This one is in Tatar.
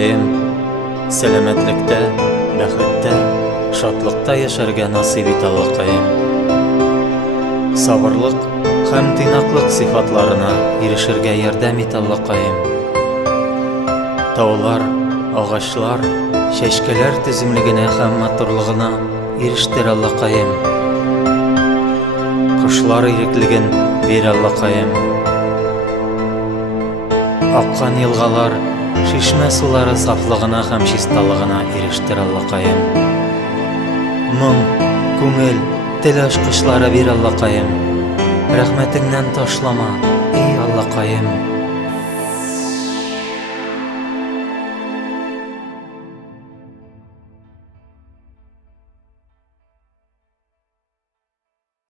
Аллакаем, сәламәтлектә, бәхеттә, шатлыкта яшәргә насыйп ит, Аллакаем. Сабырлык һәм тыйнаклык сыйфатларына ирешергә ярдәм ит, Аллакаем. Таулар, агачлар, чәчкәләр төземлегенә һәм матурлыгына ирештер, Аллакаем. Кошлар иреклеген бир, Аллакаем. Аккан елгалар, шишмә сулары сафлыгына һәм чисталыгына ирештер, Аллакаем. Моң, күңел, тел ачкычлары бир, Аллакаем. Рәхмәтеңнән ташлама, эй Аллакаем.